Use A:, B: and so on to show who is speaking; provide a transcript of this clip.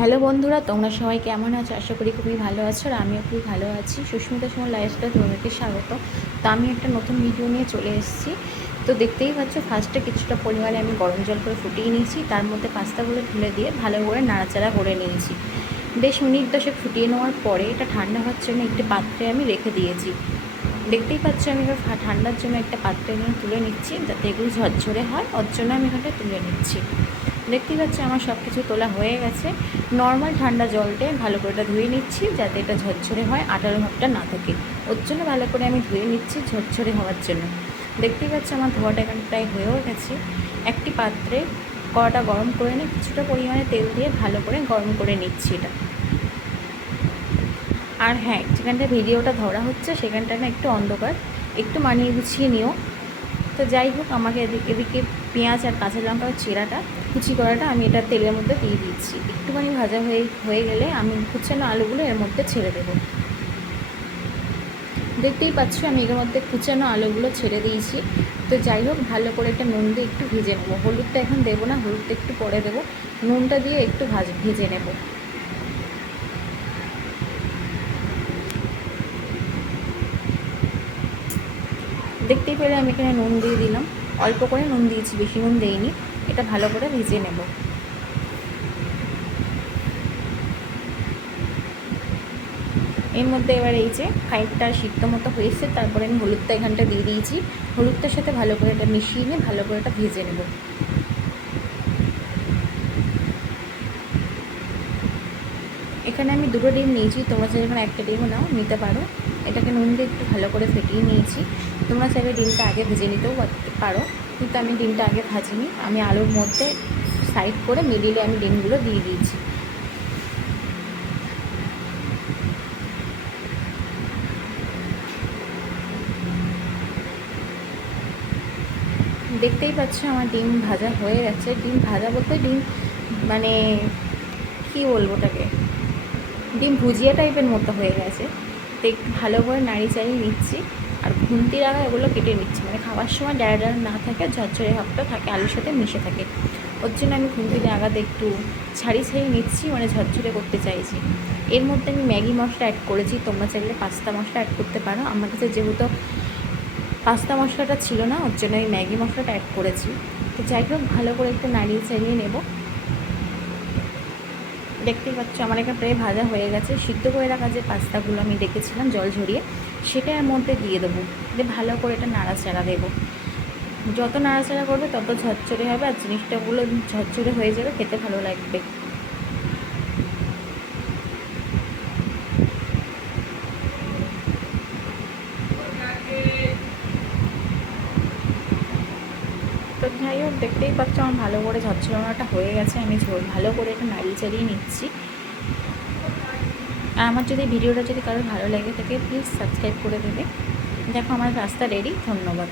A: Hello বন্ধুরা, তোমরা সবাই কেমন আছো? আশা করি খুবই ভালো আছো আর আমিও খুবই ভালো আছি। সুস্মিতা সুমন লাইফস্টাইল তোমাদেরকে স্বাগত। তো আমি একটা নতুন ভিডিও নিয়ে চলে এসেছি। তো দেখতেই পাচ্ছ ফার্স্টে কিছুটা পরিমাণে আমি গরম জল করে ফুটিয়ে নিয়েছি। তার মধ্যে পাস্তাগুলো ঢেলে দিয়ে ভালো করে নাড়াচাড়া করে নিয়েছি। বেশ মিনিট দশে ফুটিয়ে নেওয়ার পরে এটা ঠান্ডা হওয়ার জন্য একটি পাত্রে আমি রেখে দিয়েছি। দেখতেই পাচ্ছ, আমি ঠান্ডার জন্য একটা পাত্রে নিয়ে তুলে নিচ্ছি। যাতে এগুলো ঝরঝরে হয়, ওর জন্য আমি এখানটা তুলে নিচ্ছি। দেখতেই পাচ্ছি আমার সব কিছু তোলা হয়ে গেছে। নর্মাল ঠান্ডা জলটে ভালো করে এটা ধুয়ে নিচ্ছি যাতে এটা ঝরঝরে হয় আটার ভাবটা না থাকে। ওর জন্য ভালো করে আমি ধুয়ে নিচ্ছি ঝরঝরে হওয়ার জন্য। দেখতেই পাচ্ছি আমার ধোয়াটা এখন প্রায় হয়েও গেছে। একটি পাত্রে কড়াটা গরম করে নিয়ে কিছুটা পরিমাণে তেল দিয়ে ভালো করে গরম করে নিচ্ছি এটা। আর হ্যাঁ যেখানটা ভিডিওটা ধরা হচ্ছে সেখানটা না একটু অন্ধকার। একটু মানিয়ে গুছিয়ে নিও। তো যাই হোক, আমাকে এদিকে এদিকে পেঁয়াজ আর কাঁচা লঙ্কার চিরাটা, কুচি করাটা আমি এটা তেলের মধ্যে দিয়ে দিচ্ছি। একটুখানি ভাজা হয়ে হয়ে গেলে আমি কুচানো আলুগুলো এর মধ্যে ছেড়ে দেবো। দেখতেই পাচ্ছ আমি এর মধ্যে কুচানো আলুগুলো ছেড়ে দিয়েছি। তো যাই হোক, ভালো করে একটা নুন দিয়ে একটু ভেজে নেব। হলুদটা এখন দেবো না, হলুদটা একটু পরে দেবো। নুনটা দিয়ে একটু ভাজ, ভেজে নেব। দেখতেই পেলে আমি এখানে নুন দিয়ে দিলাম। অল্প করে নুন দিয়েছি, বেশি নুন দেইনি। এটা ভালো করে ভেজে নেব। এর মধ্যে এবার এই যে খাইটটা সিদ্ধ মতো হয়েছে, তারপরে আমি হলুদটা এখানটা দিয়ে দিয়েছি। হলুদটার সাথে ভালো করে এটা মিশিয়ে নিয়ে ভালো করে এটা ভেজে নেব। এখানে আমি দুটো ডিম নিয়েছি। তোমরা চাইলে এখানে একটা ডিমও নাও, নিতে পারো। এটাকে নুন দিয়ে একটু ভালো করে ফেটিয়ে নিয়েছি। তোমরা চাইলে ডিমটা আগে ভেজে নিতেও পারো কিন্তু আমি ডিমটা আগে ভাজিনি। আমি আলুর মধ্যে সাইড করে মিডিলে আমি ডিমগুলো দিয়ে দিয়েছি। দেখতেই পাচ্ছ আমার ডিম ভাজা হয়ে গেছে। ডিম ভাজা বলতে ডিম মানে কী বলব ওটাকে? ডিম ভুজিয়া টাইপের মতো হয়ে গেছে। তো একটু ভালো করে নাড়ি চাড়িয়ে নিচ্ছি। আর খুন্তির আগা এগুলো কেটে নিচ্ছি। মানে খাওয়ার সময় ডাড়া ডাড়া না থাকে, ঝরঝরে ভাবটা থাকে, আলুর সাথে মিশে থাকে। ওর জন্য আমি খুন্তির আগাতে একটু ছাড়ি ছাড়িয়ে নিচ্ছি মানে ঝরঝরে করতে চাইছি। এর মধ্যে আমি ম্যাগি মশলা অ্যাড করেছি। তোমরা চাইলে পাস্তা মশলা অ্যাড করতে পারো। আমার কাছে যেহেতু পাস্তা মশলাটা ছিল না, ওর জন্য আমি ম্যাগি মশলাটা অ্যাড করেছি। তো যাই হোক, ভালো করে একটু নাড়িয়ে চাড়িয়ে নেব। দেখতেই পাচ্ছ, আমার এখানে প্রায় ভাজা হয়ে গেছে। সিদ্ধ করে রাখা যে পাস্তাগুলো আমি দেখেছিলাম, জল ঝরিয়ে, সেটা এর মধ্যে দিয়ে দেবো। দিয়ে ভালো করে এটা নাড়াচাড়া দেবো। যত নাড়াচাড়া করবে তত ঝরঝরে হবে, আর জিনিসটাগুলো ঝরঝরে হয়ে যাবে, খেতে ভালো লাগবে তো যাই হোক দেখতেই পাচ্ছ আমার ভালো করে ঝরঝরানোটা হয়ে গেছে। আমি ভালো করে এটা নাড়িয়ে চাড়িয়ে নিচ্ছি। আর আমার যদি ভিডিওটা যদি কারোর ভালো লেগে থাকে প্লিজ সাবস্ক্রাইব করে দেবে। দেখো, আমার রাস্তা রেডি ধন্যবাদ।